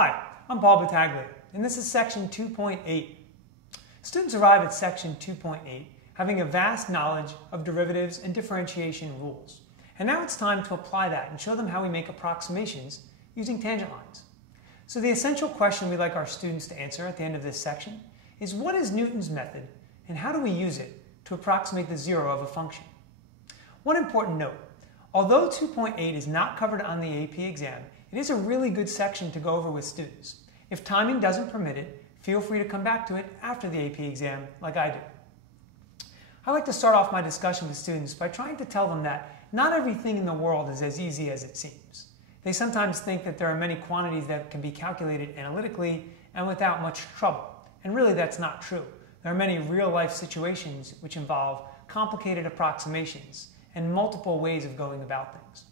Hi, I'm Paul Battaglia, and this is Section 2.8. Students arrive at Section 2.8 having a vast knowledge of derivatives and differentiation rules. And now it's time to apply that and show them how we make approximations using tangent lines. So the essential question we'd like our students to answer at the end of this section is, what is Newton's method and how do we use it to approximate the zero of a function? One important note, although 2.8 is not covered on the AP exam, it is a really good section to go over with students. If timing doesn't permit it, feel free to come back to it after the AP exam like I do. I like to start off my discussion with students by trying to tell them that not everything in the world is as easy as it seems. They sometimes think that there are many quantities that can be calculated analytically and without much trouble. And really that's not true. There are many real-life situations which involve complicated approximations and multiple ways of going about things.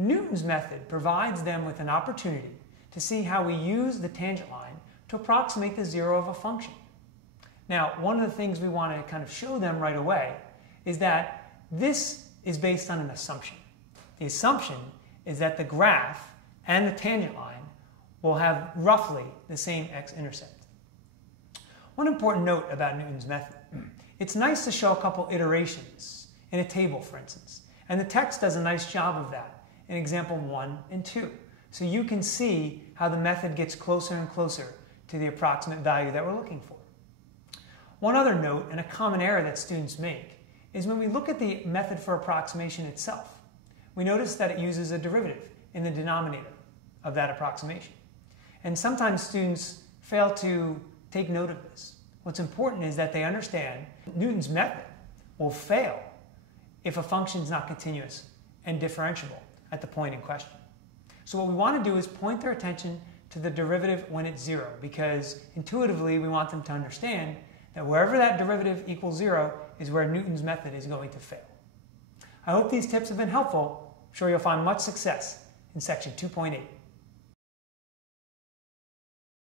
Newton's method provides them with an opportunity to see how we use the tangent line to approximate the zero of a function. Now, one of the things we want to kind of show them right away is that this is based on an assumption. The assumption is that the graph and the tangent line will have roughly the same x-intercept. One important note about Newton's method, it's nice to show a couple iterations in a table, for instance, and the text does a nice job of that in example 1 and 2. So you can see how the method gets closer and closer to the approximate value that we're looking for. One other note, and a common error that students make, is when we look at the method for approximation itself, we notice that it uses a derivative in the denominator of that approximation. And sometimes students fail to take note of this. What's important is that they understand Newton's method will fail if a function is not continuous and differentiable at the point in question. So what we want to do is point their attention to the derivative when it's zero, because intuitively we want them to understand that wherever that derivative equals zero is where Newton's method is going to fail. I hope these tips have been helpful. I'm sure you'll find much success in Section 2.8.